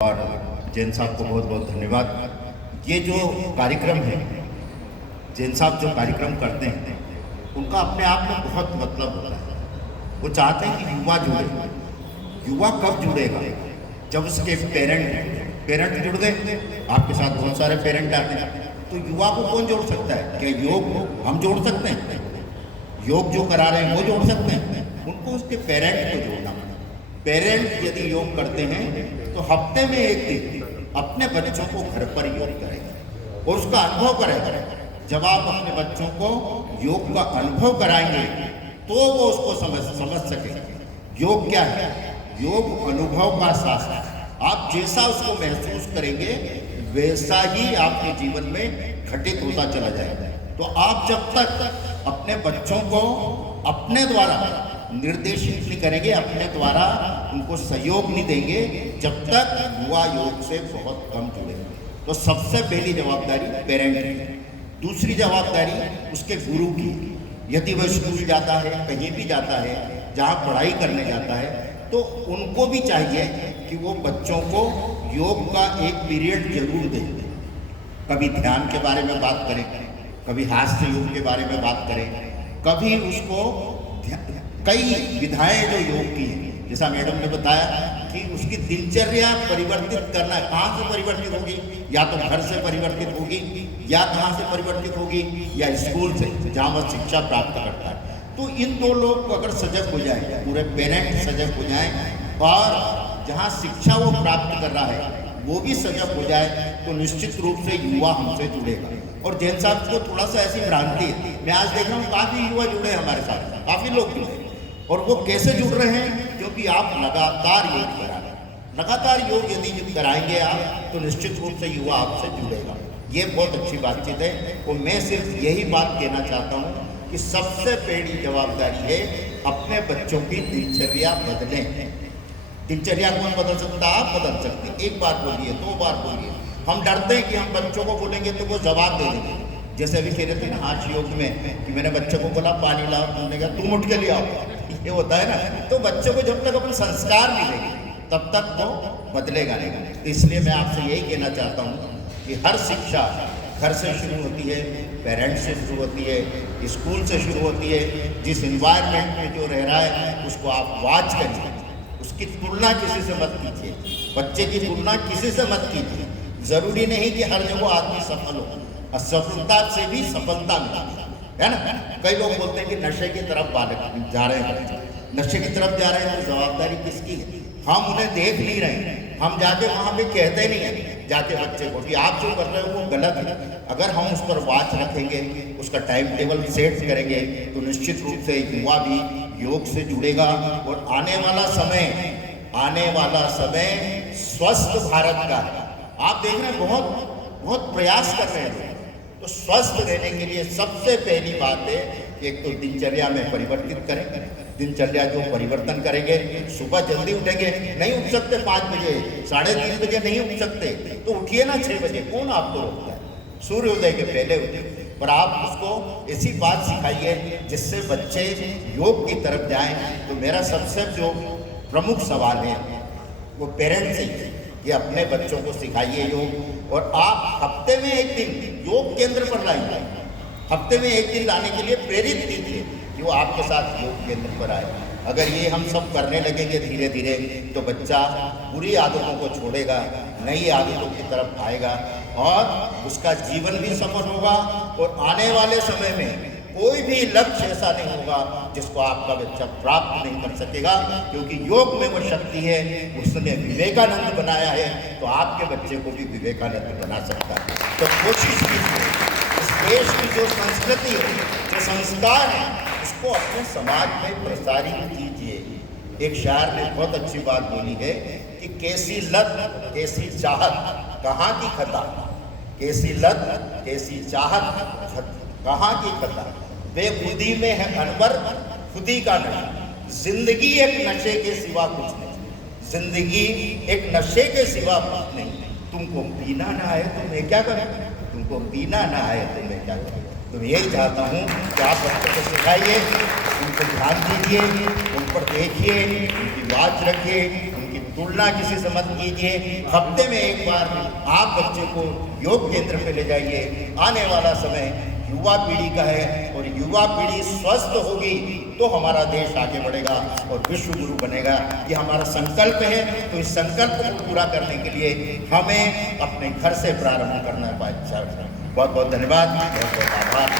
और जैन साहब को बहुत बहुत धन्यवाद। ये जो कार्यक्रम है, जैन साहब जो कार्यक्रम करते हैं उनका अपने आप में बहुत मतलब होता है। वो चाहते हैं कि युवा जुड़े। युवा कब जुड़ेगा? जब उसके पेरेंट जुड़ गए। आपके साथ बहुत सारे पेरेंट आते हैं, तो युवा को कौन जोड़ सकता है? क्या योग हम जोड़ सकते हैं? योग जो करा रहे हैं वो जोड़ सकते हैं? उनको उसके पेरेंट को जोड़ना। पेरेंट यदि योग करते हैं तो हफ्ते में एक दिन अपने बच्चों को घर पर योग करेंगे और उसका अनुभव करेंगे। जब आप अपने बच्चों को योग का अनुभव कराएंगे तो वो उसको समझ सकेंगे। योग क्या है? योग अनुभव का शास्त्र है। आप जैसा उसको महसूस करेंगे वैसा ही आपके जीवन में घटित होता चला जाएगा। तो आप जब तक अपने बच्चों को अपने द्वारा निर्देशित नहीं करेंगे, अपने द्वारा उनको सहयोग नहीं देंगे, जब तक युवा योग से बहुत कम जुड़ेंगे। तो सबसे पहली जवाबदारी पेरेंट की। दूसरी जवाबदारी उसके गुरु की। यदि वह स्कूल जाता है, कहीं भी जाता है, जहाँ पढ़ाई करने जाता है, तो उनको भी चाहिए कि वो बच्चों को योग का एक पीरियड जरूर दें। कभी ध्यान के बारे में बात करें, कभी हास्य योग के बारे में बात करें, कभी उसको कई विधाएं जो योग की हैं, जैसा मैडम ने बताया कि उसकी दिनचर्या परिवर्तित करना। कहाँ से परिवर्तित होगी? या तो घर से परिवर्तित होगी, या कहाँ से परिवर्तित होगी, या स्कूल से जहाँ वह शिक्षा प्राप्त करता है। तो इन दो लोग अगर सजग हो जाए, पूरे पेरेंट सजग हो जाए और जहाँ शिक्षा वो प्राप्त कर रहा है वो भी सजग हो जाए, तो निश्चित रूप से युवा हमसे जुड़ेगा। और जैन साहब को थोड़ा सा ऐसी भ्रांति है, मैं आज देख रहा हूँ काफ़ी युवा जुड़े हैं हमारे साथ, काफ़ी लोग जुड़े। और वो कैसे जुड़ रहे हैं? क्योंकि आप लगातार योग करा रहे हैं। लगातार योग यदि कराएंगे आप तो निश्चित रूप से युवा आपसे जुड़ेगा। ये बहुत अच्छी बातचीत है। और मैं सिर्फ यही बात कहना चाहता हूँ कि सबसे पहली जवाबदारी है अपने बच्चों की दिनचर्या बदलें। दिनचर्या कौन बदल सकता? आप बदल सकते। एक बार बोलिए, दो बार बोलिए। हम डरते हैं कि हम बच्चों को बोलेंगे तो वो जवाब दे देंगे। जैसे अभी कह रहे थे ना आज योग में कि मैंने बच्चों को बोला पानी लाओ, तुमने कहा तुम उठ के ले आओ। ये होता है ना। तो बच्चों को जब तक अपन संस्कार मिलेंगे तब तक वो बदलेगा नहीं। तो इसलिए मैं आपसे यही कहना चाहता हूँ कि हर शिक्षा घर से शुरू होती है, पेरेंट्स से शुरू होती है, स्कूल से शुरू होती है। जिस इन्वायरमेंट में जो रह रहा है उसको आप वॉच करिए। उसकी तुलना किसी से मत कीजिए। बच्चे की तुलना किसी से मत कीजिए। जरूरी नहीं कि हर जगह आदमी सफल हो। असफलता से भी सफलता मिलती है ना। कई लोग बोलते हैं कि नशे की तरफ बालक जा रहे हैं, नशे की तरफ जा रहे हैं, तो जवाबदारी किसकी है? हम उन्हें देख नहीं रहे हैं, हम जाके वहाँ पे कहते नहीं हैं जाके बच्चे को कि आप जो कर रहे हो वो गलत है। अगर हम उस पर वॉच रखेंगे, उसका टाइम टेबल सेट करेंगे, तो निश्चित रूप से युवा भी योग से जुड़ेगा। और आने वाला समय स्वस्थ भारत का है। आप देख रहे हैं बहुत प्रयास कर रहे हैं। तो स्वस्थ रहने के लिए सबसे पहली बात है एक तो दिनचर्या में परिवर्तित करें। दिनचर्या जो परिवर्तन करेंगे, सुबह जल्दी उठेंगे। नहीं उठ सकते 5 बजे, 3:30 बजे नहीं उठ सकते, तो उठिए ना 6 बजे। कौन आपको रोकता है? सूर्योदय के पहले उठे। पर आप उसको ऐसी बात सिखाइए जिससे बच्चे योग की तरफ जाएं। तो मेरा सबसे जो प्रमुख सवाल है वो पेरेंट्स से कि अपने बच्चों को सिखाइए योग। और आप हफ्ते में एक दिन योग केंद्र पर लाइए। हफ्ते में एक दिन लाने के लिए प्रेरित कीजिए कि वो आपके साथ योग केंद्र पर आए। अगर ये हम सब करने लगेंगे धीरे धीरे तो बच्चा बुरी आदतों को छोड़ेगा, नई आदतों की तरफ आएगा और उसका जीवन भी सफल होगा। और आने वाले समय में कोई भी लक्ष्य ऐसा नहीं होगा जिसको आपका बच्चा प्राप्त नहीं कर सकेगा, क्योंकि योग में वो शक्ति है। उसने विवेकानंद बनाया है, तो आपके बच्चे को भी विवेकानंद बना सकता है। तो कोशिश कीजिए इस देश की जो संस्कृति है, जो संस्कार है, उसको अपने समाज में प्रसारित कीजिए। एक शायर ने बहुत अच्छी बात बोली है कि कैसी लत कैसी चाहत कहाँ की खता, कैसी लत कैसी चाहत कहाँ की खता, बेखुदी में है अनवर खुदी का नहीं। जिंदगी एक नशे के सिवा कुछ नहीं, जिंदगी एक नशे के सिवा कुछ नहीं। तुमको पीना ना आए तो मैं क्या करूं, तुमको पीना ना आए तो मैं क्या करूं। तो मैं यही चाहता हूं कि आप बच्चों को सिखाइए, उनको ध्यान दीजिए, उन पर देखिए, उनकी बात रखिए, उनकी तुलना किसी से मत कीजिए। हफ्ते में एक बार आप बच्चे को योग केंद्र पे ले जाइए। आने वाला समय युवा पीढ़ी का है और युवा पीढ़ी स्वस्थ होगी तो हमारा देश आगे बढ़ेगा और विश्व गुरु बनेगा। ये हमारा संकल्प है। तो इस संकल्प को पूरा करने के लिए हमें अपने घर से प्रारंभ करना है। बहुत बहुत धन्यवाद, बहुत बहुत आभार।